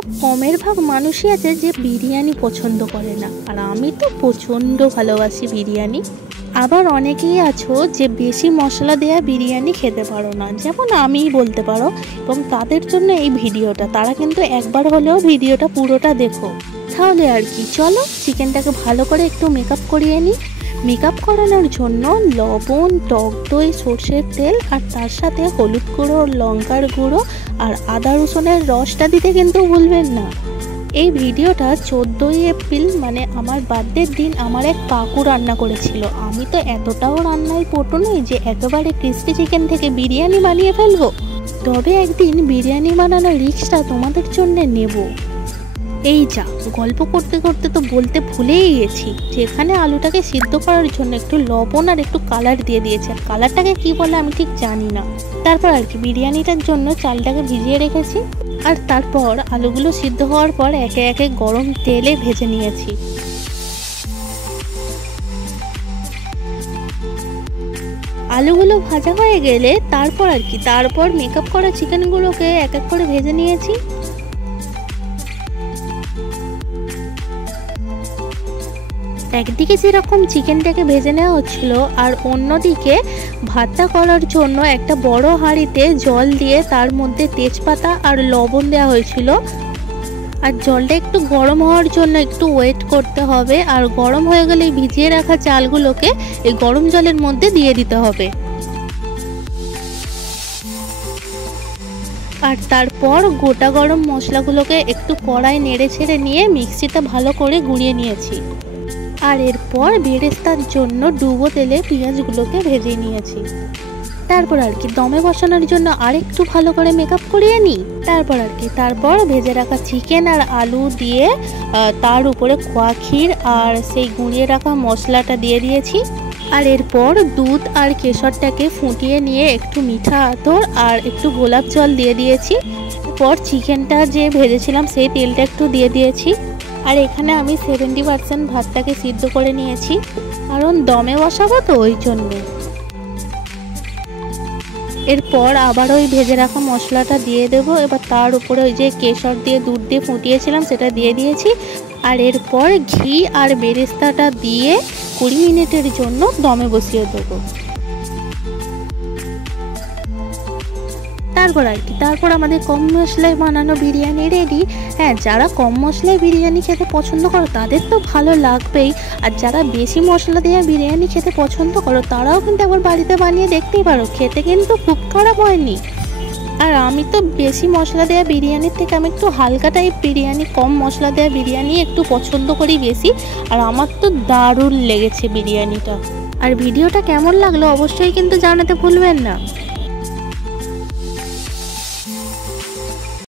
খুব কমের ভাগ মানুষই আছে যে বিরিয়ানি পছন্দ করে না, আর আমি তো প্রচণ্ড ভালোবাসি বিরিয়ানি। আবার অনেকেই আছো যে বেশি মশলা দেওয়া বিরিয়ানি খেতে পারো না, যেমন আমিই বলতে পারো, এবং তাদের জন্য এই ভিডিওটা। তারা কিন্তু একবার হলেও ভিডিওটা পুরোটা দেখো। তাহলে আর কি, চলো চিকেনটাকে ভালো করে একটু মেকআপ করিয়ে নিই। মেকআপ করানোর জন্য লবণ, টক দই, সর্ষের তেল আর তার সাথে হলুদ গুঁড়ো, লঙ্কার গুঁড়ো আর আদা রসুনের রসটা দিতে কিন্তু ভুলবেন না। এই ভিডিওটা 14ই এপ্রিল মানে আমার বার্থডের দিন আমার এক কাকু রান্না করেছিল। আমি তো এতটাও রান্নায় পটু নই যে একেবারে ক্রিস্পি চিকেন থেকে বিরিয়ানি বানিয়ে ফেলবো, তবে একদিন বিরিয়ানি বানানোর রিস্কটা তোমাদের জন্য নেব। এই যা, গল্প করতে করতে তো বলতে ভুলেই গেছি যে এখানে আলুটাকে সিদ্ধ করার জন্য একটু লবণ আর একটু কালার দিয়ে দিয়েছে, আর কালারটাকে কি বলে আমি ঠিক জানি না। তারপর আর কি বিরিয়ানিটার জন্য চালটাকে ভিজিয়ে রেখেছি, আর তারপর আলুগুলো সিদ্ধ হওয়ার পর একে একে গরম তেলে ভেজে নিয়েছি। আলুগুলো ভাজা হয়ে গেলে তারপর মেকআপ করা চিকেনগুলোকে এক এক করে ভেজে নিয়েছি। একদিকে যেরকম চিকেনটাকে ভেজে নেওয়া হচ্ছিল, আর অন্যদিকে ভাতটা করার জন্য একটা বড় হাঁড়িতে জল দিয়ে তার মধ্যে তেজপাতা আর লবণ দেওয়া হয়েছিল। আর জলটা একটু গরম হওয়ার জন্য একটু ওয়েট করতে হবে, আর গরম হয়ে গেলে ভিজিয়ে রাখা চালগুলোকে এই গরম জলের মধ্যে দিয়ে দিতে হবে। আর তারপর গোটা গরম মশলাগুলোকে একটু কড়াই নেড়ে ছেড়ে নিয়ে মিক্সিতে ভালো করে গুঁড়িয়ে নিয়েছি। আর এরপর বেরেস্তার জন্য ডুবো তেলে পেঁয়াজগুলোকে ভেজে নিয়েছি। তারপর আর কি দমে বসানোর জন্য আরেকটু ভালো করে মেকআপ করিয়ে নিই। তারপর ভেজে রাখা চিকেন আর আলু দিয়ে তার উপরে খোয়া ক্ষীর আর সেই গুঁড়িয়ে রাখা মশলাটা দিয়ে দিয়েছি। আর এরপর দুধ আর কেশরটাকে ফুটিয়ে নিয়ে একটু মিঠা আতর আর একটু গোলাপ জল দিয়ে দিয়েছি। এরপর চিকেনটা যে ভেজেছিলাম সেই তেলটা একটু দিয়ে দিয়েছি। আর এখানে আমি 70% ভাতটাকে সিদ্ধ করে নিয়েছি, কারণ দমে বসাবো তো ওই জন্যে। এরপর আবার ওই ভেজে রাখা মশলাটা দিয়ে দেবো। এবার তার উপরে ওই যে কেশর দিয়ে দুধ দিয়ে ফুটিয়েছিলাম সেটা দিয়ে দিয়েছি। আর এরপর ঘি আর বেরেস্তাটা দিয়ে 20 মিনিটের জন্য দমে বসিয়ে দেবো। তারপর আমাদের কম মশলায় বানানো বিরিয়ানি রেডি। হ্যাঁ, যারা কম মশলায় বিরিয়ানি খেতে পছন্দ করো তাদের তো ভালো লাগবেই, আর যারা বেশি মশলা দিয়ে বিরিয়ানি খেতে পছন্দ করো তারাও কিন্তু একবার বাড়িতে বানিয়ে দেখতেই পারো, খেতে কিন্তু খুব খারাপ হয়নি। আর আমি তো বেশি মশলা দেওয়া বিরিয়ানির থেকে আমি একটু হালকা টাইপ বিরিয়ানি, কম মশলা দেওয়া বিরিয়ানি একটু পছন্দ করি বেশি। আর আমার তো দারুণ লেগেছে বিরিয়ানিটা। আর ভিডিওটা কেমন লাগলো অবশ্যই কিন্তু জানাতে ভুলবেন না।